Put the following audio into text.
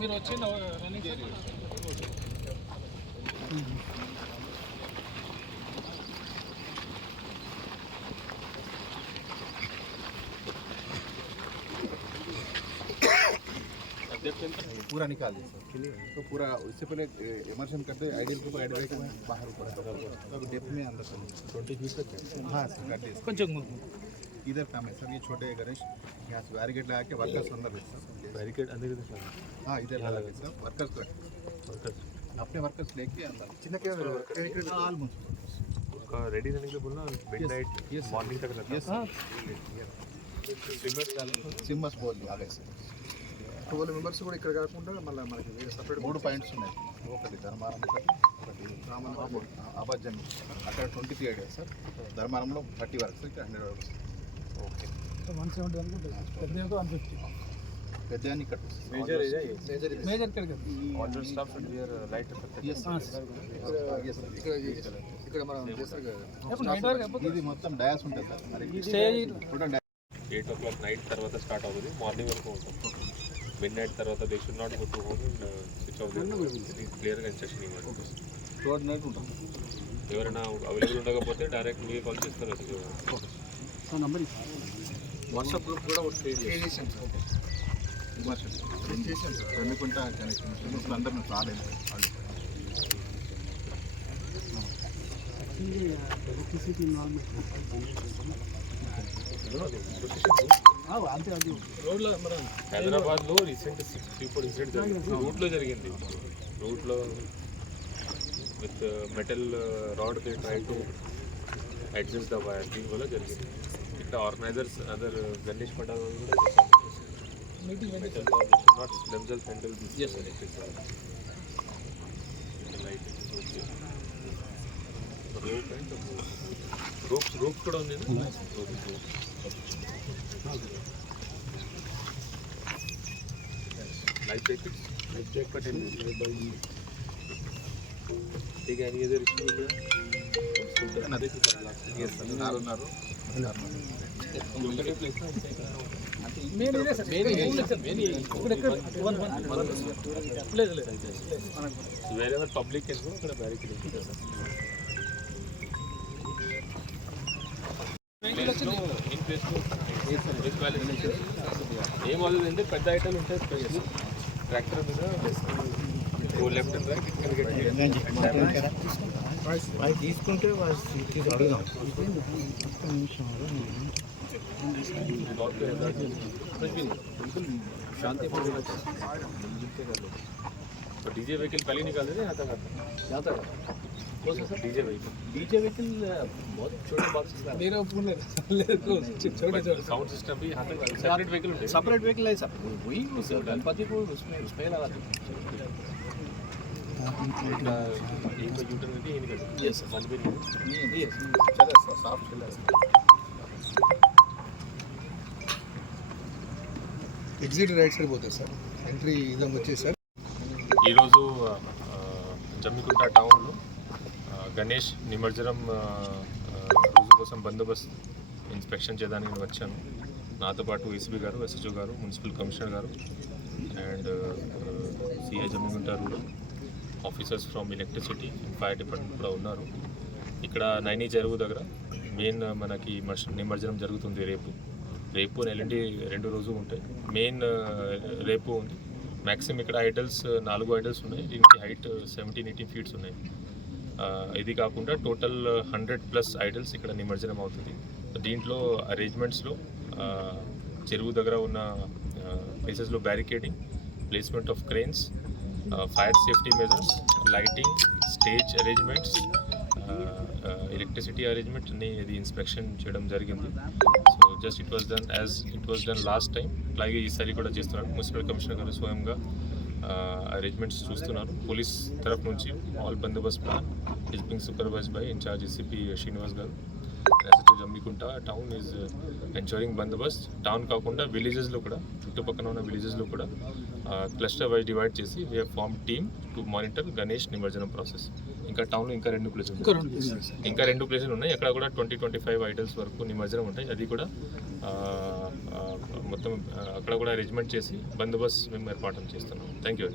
మీరు వచ్చి రన్నింగ్ पूरा निकाल दिया सर तो पूरा उससे पहले इमर्शन करते आइडियल को आइडियल को बाहर ऊपर तो डेप्थ में अंदर ट्वेंटी फीट तक हाँ सर कर दिया కొంచెం ముందు. सर। इधर काम है सर ये छोटे गणेश यहाँ से बैरिकेड लगा के वर्कर्स अंदर है सर बैरिकेड अंदर किधर लगा? हाँ इधर लगा के सर वर्कर्स को वर्कर्स अपने वर्कर्स लेके अंदर चिन्ह ऑलमोस्ट का रेडी रहने के लिए बोलना मिड नाइट yes, मॉर्निंग तक लगता यस సిమ్మర్స్ బోల్ ఆగే సార్ ట్వెల్వ్ మెంబర్స్ కూడా ఇక్కడ కాకుండా మళ్ళీ మనకి వేరే సపరేట్ మూడు పాయింట్స్ ఉన్నాయి ఒకటి ధర్మారం ఒకటి ఒకటి రామన్ అబర్జన్ అక్కడ ట్వంటీ త్రీ ఐడియా సార్ ధర్మారంలో థర్టీ వరకు సార్ ఇక్కడ హండ్రెడ్ వరకు ఓకే. వన్ లైట్ మొత్తం డయాస్ ఉంటుంది ఎయిట్ ఓ క్లాక్ నైట్ తర్వాత స్టార్ట్ అవుతుంది. మార్నింగ్ వరకు ఉంటాం మిడ్ నైట్ తర్వాత they should not go home and switch అవుతుంది క్లియర్గా ఇన్స్ట్రక్షన్ ఇవ్వండి నైట్ ఉంటాం ఎవరైనా అవైలబుల్ ఉండకపోతే డైరెక్ట్ మీ కాల్ చేస్తారు. వాట్సాప్ గ్రూప్ కూడా ఒకటి క్రియేట్ చేసాం సార్ చేసాం సార్ కనుకుంటా కనెక్షన్ అందరూ నుంచి రాలేదు రోడ్లో హైదరాబాద్లో recent six three four incident జరిగింది. రూట్లో జరిగింది రూట్లో with metal rod they try to adjust the wire దీనివల్ల జరిగింది ఇక్కడ ఆర్గనైజర్స్ అదర్ గణేష్ పటాల్ వాళ్ళు కూడా meeting metal not themselves handle this yes, electric wire. The light is okay. The rope and the ropes ropes కూడా ఉంది లైఫ్ జాకెట్స్ లైఫ్ జాకెట్ ठीक है ये इधर इशू నాలుగున్నారు. వేరే పబ్లిక్ ఇక్కడ ఏం అవుతుంది పెద్ద ఐటమ్ ట్రాక్టర్ మీద లెఫ్ట్ రైట్ అది తీసుకుంటే అడుగుదాం शांतिपूर्वक तो डीजे व्हीकल पहले निकाल देते यहाँ तक आता कौन सा sir DJ vehicle DJ vehicle बहुत छोटे बॉक्स మీరు ఒప్పుకోలేదు లేదు छोटे छोटे साउंड सिस्टम भी यहाँ तक सेपरेट व्हीकल होते सेपरेट व्हीकल है सब वही उस गणपति को उसमें उसमें ही लगा ఎగ్జిట్ రైట్ సైడ్ పోతే సార్. ఎంట్రీ ఇదం వచ్చేది సార్. ఈరోజు జమ్మికుంట టౌన్లో గణేష్ నిమజ్జనం రోజు కోసం బందోబస్తు ఇన్స్పెక్షన్ చేయడానికి వచ్చాను. నాతో పాటు ఏసీబీ గారు ఎస్హెచ్ఓ గారు మున్సిపల్ కమిషనర్ గారు and CI జమ్మికుంటారు officers from electricity fire department కూడా ఉన్నారు. ఇక్కడ నైనీ చెరువు దగ్గర మెయిన్ uh, మనకి నిమజ్జనం జరుగుతుంది రేపు. రేపు ఎల్లుండి రెండు రోజు ఉంటాయి. మెయిన్ uh, రేపు ఉంది. మ్యాక్సిమం ఇక్కడ ఐడల్స్ uh, నాలుగు ఐడల్స్ ఉన్నాయి. దీనికి హైట్ సెవెంటీన్ ఎయిటీన్ ఫీట్స్ ఉన్నాయి. ఇది కాకుండా టోటల్ హండ్రెడ్ ప్లస్ ఐడల్స్ ఇక్కడ నిమజ్జనం అవుతుంది. దీంట్లో అరేంజ్మెంట్స్లో చెరువు దగ్గర ఉన్న ప్లేసెస్లో barricading placement of cranes fire safety measures lighting stage arrangements electricity arrangements అన్ని ఇది ఇన్స్పెక్షన్ చేయడం జరిగింది. So just it was done as it was done last time అలాగే ఈసారి కూడా చేస్తున్నారు. మున్సిపల్ కమిషనర్ గారు స్వయంగా అరేంజ్మెంట్స్ చూస్తున్నారు. పోలీస్ తరఫు నుంచి all Bandobast plan is being supervise by incharge SCP Srinivas గారు. As Jammikunta town is ensuring Bandobast. Town కాకుండా విలేజెస్లో కూడా చుట్టుపక్కల ఉన్న విలేజెస్లో కూడా క్లస్టర్ వైజ్ డివైడ్ చేసి we form team to monitor Ganesh నిమజ్జనం ప్రాసెస్ ఇంకా టౌన్లో ఇంకా రెండు ప్లేసెస్ ఇంకా రెండు ప్లేసులు ఉన్నాయి అక్కడ కూడా ట్వంటీ ట్వంటీ ఫైవ్ ఐడల్స్ వరకు నిమజ్జనం ఉంటాయి. అది కూడా మొత్తం అక్కడ కూడా అరేంజ్మెంట్ చేసి బందోబస్తు మేము ఏర్పాటు చేస్తున్నాం. Thank you